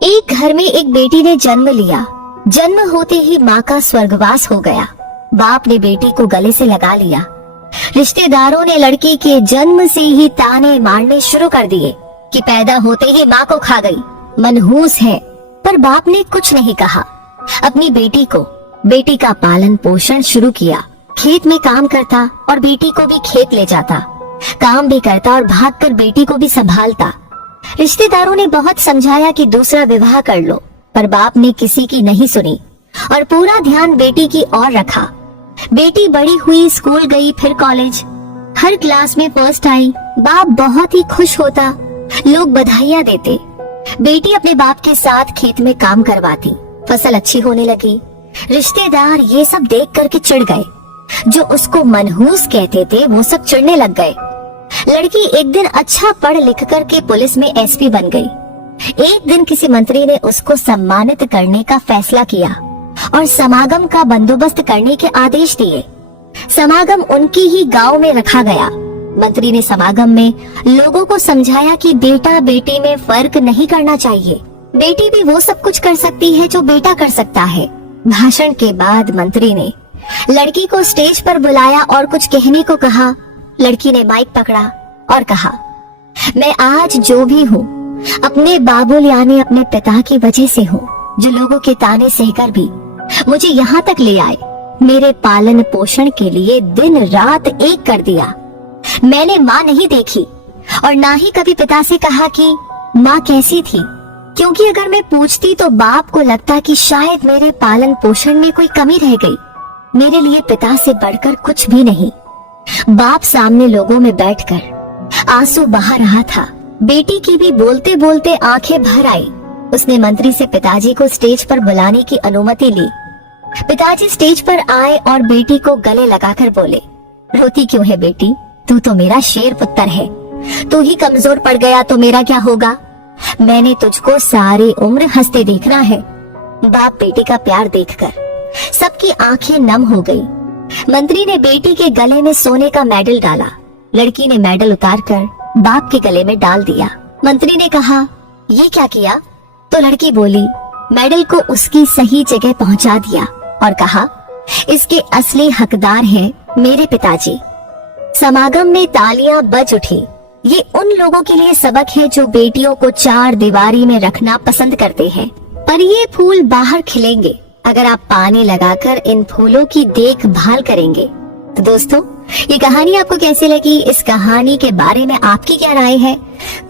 एक घर में एक बेटी ने जन्म लिया। जन्म होते ही माँ का स्वर्गवास हो गया। बाप ने बेटी को गले से लगा लिया। रिश्तेदारों ने लड़की के जन्म से ही ताने मारने शुरू कर दिए कि पैदा होते ही माँ को खा गई, मनहूस है। पर बाप ने कुछ नहीं कहा। अपनी बेटी का पालन पोषण शुरू किया। खेत में काम करता और बेटी को भी खेत ले जाता, काम भी करता और भागकर बेटी को भी संभालता। रिश्तेदारों ने बहुत समझाया कि दूसरा विवाह कर लो, पर बाप ने किसी की नहीं सुनी और पूरा ध्यान बेटी की ओर रखा। बेटी बड़ी हुई, स्कूल गई, फिर कॉलेज, हर क्लास में फर्स्ट आई। बाप बहुत ही खुश होता, लोग बधाइयां देते। बेटी अपने बाप के साथ खेत में काम करवाती, फसल अच्छी होने लगी। रिश्तेदार ये सब देख करके चिढ़ गए। जो उसको मनहूस कहते थे वो सब चिढ़ने लग गए। लड़की एक दिन अच्छा पढ़ लिख करके पुलिस में एसपी बन गई। एक दिन किसी मंत्री ने उसको सम्मानित करने का फैसला किया और समागम का बंदोबस्त करने के आदेश दिए। समागम उनकी ही गांव में रखा गया। मंत्री ने समागम में लोगों को समझाया कि बेटा बेटी में फर्क नहीं करना चाहिए। बेटी भी वो सब कुछ कर सकती है जो बेटा कर सकता है। भाषण के बाद मंत्री ने लड़की को स्टेज पर बुलाया और कुछ कहने को कहा। लड़की ने माइक पकड़ा और कहा, मैं आज जो भी हूँ अपने बाबुल यानी अपने पिता की वजह से हूँ, जो लोगों के ताने सहकर भी मुझे यहाँ तक ले आए। मेरे पालन पोषण के लिए दिन रात एक कर दिया। मैंने माँ नहीं देखी और ना ही कभी पिता से कहा कि माँ कैसी थी, क्योंकि अगर मैं पूछती तो बाप को लगता कि शायद मेरे पालन पोषण में कोई कमी रह गई। मेरे लिए पिता से बढ़कर कुछ भी नहीं। बाप सामने लोगों में बैठकर आंसू बहा रहा था। बेटी की भी बोलते बोलते आंखें भर आई। उसने मंत्री से पिताजी को स्टेज पर बुलाने की अनुमति ली। पिताजी स्टेज पर आए और बेटी को गले लगाकर बोले, रोती क्यों है बेटी, तू तो मेरा शेर पुत्र है। तू ही कमजोर पड़ गया तो मेरा क्या होगा। मैंने तुझको सारी उम्र हंसते देखना है। बाप बेटी का प्यार देखकर सबकी आंखें नम हो गई। मंत्री ने बेटी के गले में सोने का मेडल डाला। लड़की ने मेडल उतारकर बाप के गले में डाल दिया। मंत्री ने कहा, ये क्या किया? तो लड़की बोली, मेडल को उसकी सही जगह पहुंचा दिया और कहा, इसके असली हकदार हैं मेरे पिताजी। समागम में तालियां बज उठी। ये उन लोगों के लिए सबक है जो बेटियों को चार दीवारी में रखना पसंद करते हैं। पर ये फूल बाहर खिलेंगे अगर आप पानी लगाकर इन फूलों की देखभाल करेंगे। तो दोस्तों, ये कहानी आपको कैसी लगी? इस कहानी के बारे में आपकी क्या राय है?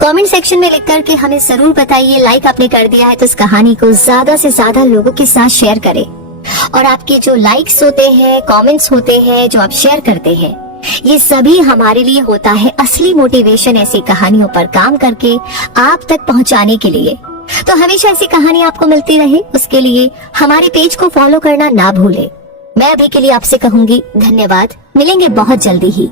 कमेंट सेक्शन में लिख करके हमें जरूर बताइए। लाइक आपने कर दिया है तो इस कहानी को ज्यादा से ज्यादा लोगों के साथ शेयर करें। और आपके जो लाइक्स होते हैं, कमेंट्स होते हैं, जो आप शेयर करते हैं, ये सभी हमारे लिए होता है असली मोटिवेशन ऐसी कहानियों पर काम करके आप तक पहुंचाने के लिए। तो हमेशा ऐसी कहानी आपको मिलती रहे, उसके लिए हमारे पेज को फॉलो करना ना भूले। मैं अभी के लिए आपसे कहूंगी धन्यवाद। मिलेंगे बहुत जल्दी ही।